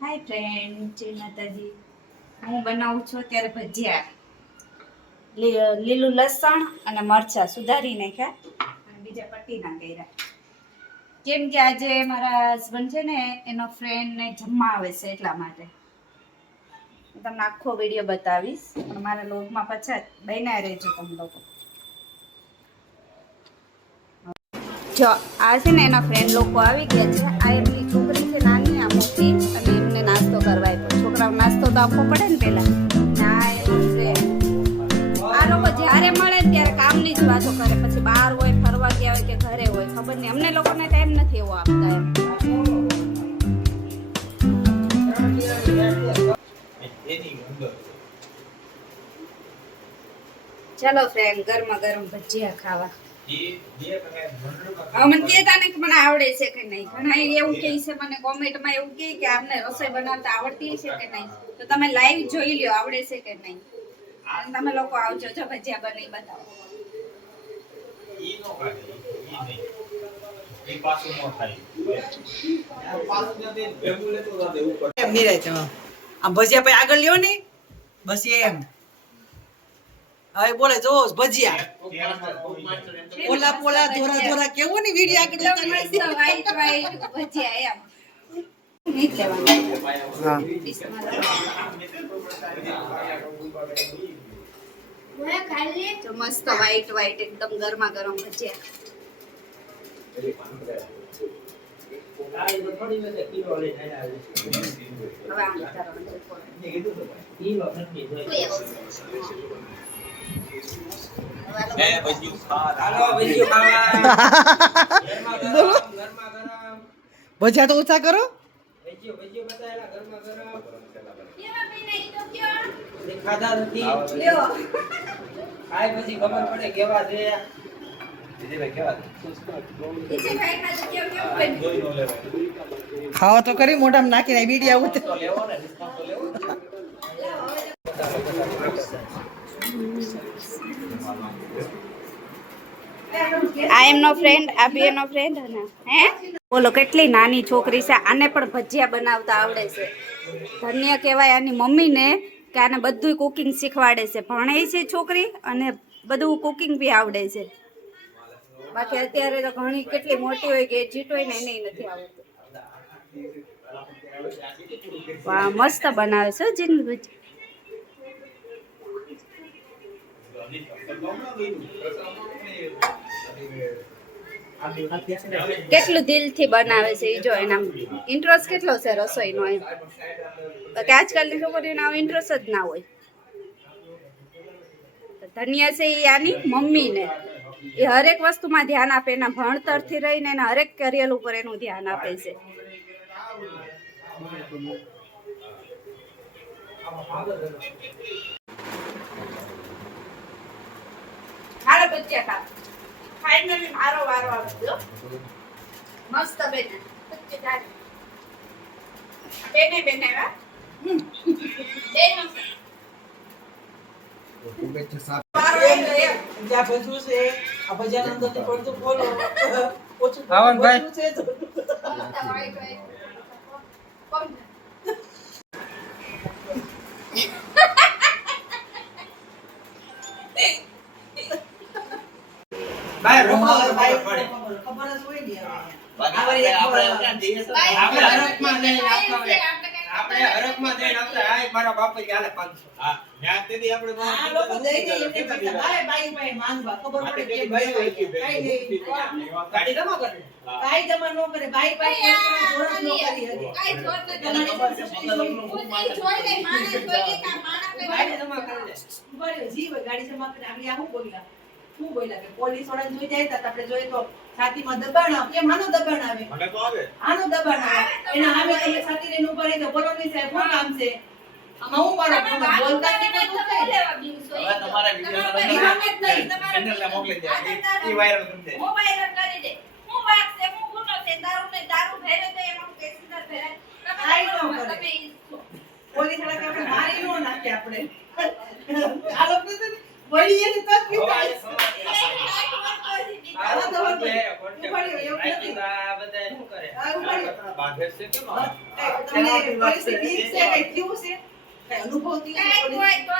હાય friend, જય માતાજી. હું બનાવું છું અત્યારે ભજીયા. લીલું લસણ અને મરચાં સુધારી નાખ્યા અને બીજા પટ્ટીના કર્યા. કેમ કે આજે મારા હસબન્ડ છે ને એનો ફ્રેન્ડને જમવા આવે છે એટલા માટે. હું તમને આખો વિડીયો બતાવીશ પણ મારા લોગમાં પાછા બન્યા રહેજો તમે લોકો. જો આ છે ને એના ફ્રેન્ડ લોકો આવી ગયા છે. આ એમની છોકરી છે નાની, આ મોટી, અને એમને નાસ્તો કરવા આપ્યો. છોકરાઓ નાસ્તો તો આપવો પડે ને પેલા. આ એનો ફ્રેન્ડ. આ લોકો જ્યારે મળે ત્યારે કામની જ વાતો કરે, પછી બહાર હોય, ફરવા ગયા હોય કે ઘરે હોય ખબર નહીં. અમને લોકોને ટાઈમ નથી એવો આપતા એમ. ચલો ફ્રેન્ડ, ગરમા ગરમ ભજીયા ખાવા. મને કહેતા ને કે મને આવડે છે કે નહીં. ઘણા એવું કહે છે મને કોમેન્ટમાં, એવું કહે કે આપને રસોઈ બનાવતા આવડતી છે કે નહીં. તો તમે લાઈવ જોઈ લ્યો આવડે છે કે નહીં. અને તમે લોકો આવજો, જો ભજીયા બની બતાવો. આમ ભજીયા પછી આગળ લ્યો ને બસ એમ. હવે બોલે જો ભજીયા પોલા પોલા ધોરા ધોરા કેવું ને વિડિયો આગળ મસ્ત વ્હાઈટ વ્હાઈટ ભજીયા એમ. નહીં લેવાનું. હા તો મસ્ત વ્હાઈટ વ્હાઈટ એકદમ ગરમા ગરમ ભજીયા. હવે આમ ભજીયા તો ઓછા કરો. ખાવા તો કરી મોઢામાં નાખીને બીડિયા ઉતરે. આ એમનો ફ્રેન્ડ, આ બી એનો ફ્રેન્ડ. હે બોલો, કેટલી નાની છોકરી છે. આને પણ ભજીયા બનાવતા આવડે છે. ધન્ય કહેવાય આની મમ્મીને કે આને બધું કુકિંગ શીખવાડે છે. ભણે છે છોકરી અને બધું કુકિંગ બી આવડે છે. બાકી અત્યારે તો ઘણી કેટલી મોટી હોય કે એજિટ હોય ને એને નથી આવડતું. વાહ, મસ્ત બનાવે છે જીન ભજી. કેટલું દિલથી બનાવે છે એ જો. એના ઇન્ટરેસ્ટ કેટલો છે રસોઈનો એમ. કે આજકાલની છોકરીઓને આવો ઇન્ટરેસ્ટ જ ના હોય. ધન્ય છે એ આની મમ્મીને એ હરેક વસ્તુમાં ધ્યાન આપે. એના ભણતરથી રહીને એના હરેક કરિયર ઉપર એનું ધ્યાન આપે છે. હાલો ભજીયા ખા. ફાઇનલી મારો વારો આવ્યો. મસ્ત બેને બેને બેને વા આપણે હરકમાં જઈને આપણે આ મારા બાપા કે આલે 500 હા ન્યા તેથી આપણે આ લોકો દઈ દે એમને પૈસા બાય બાઈ ભાઈ માંગવા ખબર પડે કે ભાઈ હોય કે કાઈ નહીં ગાડી જમા કરે કાઈ જમા નો કરે ભાઈ ભાઈ જોર નો કરી હતી કાઈ જોર ન તમારી જોઈ લે માણસ જોઈ લે કા માણસ ગાડી જમા કરે બરે જીવ ગાડી જમા કરે આપણે આ હું બોલ્યા કે પોલીસ વાળા જોઈ જાય તો આપણે જોઈએ તો છાતીમાં દબાણ આવે. એ માનો દબાણ આવે. મને તો આવે. આનો દબાણ આવે. એના આવે તમે છાતી લઈને ઉપર રહી તો બોલો નહીં સાહેબ શું કામ છે? આમાં હું પાડો તમે બોલતા નહીં કોઈ દુઃખ થાય. હવે તમારા વિડિયો ચેનલ ને મોકલી દે ઈ વાયરલ કરી દે કાંઈ ન કરે. પોલીસ વાળા કે આપણે મારી નો નાખે આપણે. આ લોકો છે ને વળી એની તક પીતા હશે. આ તો તો બધે. કોન્ટેક્ટ ઉપાડ્યો, એવું નથી. આ બધા શું કરે આ ઉપાડ્યો. આ બાંધે છે કે તમને પોલીસની બીક છે, કઈ થયું છે? કઈ અનુભવ થયો છે?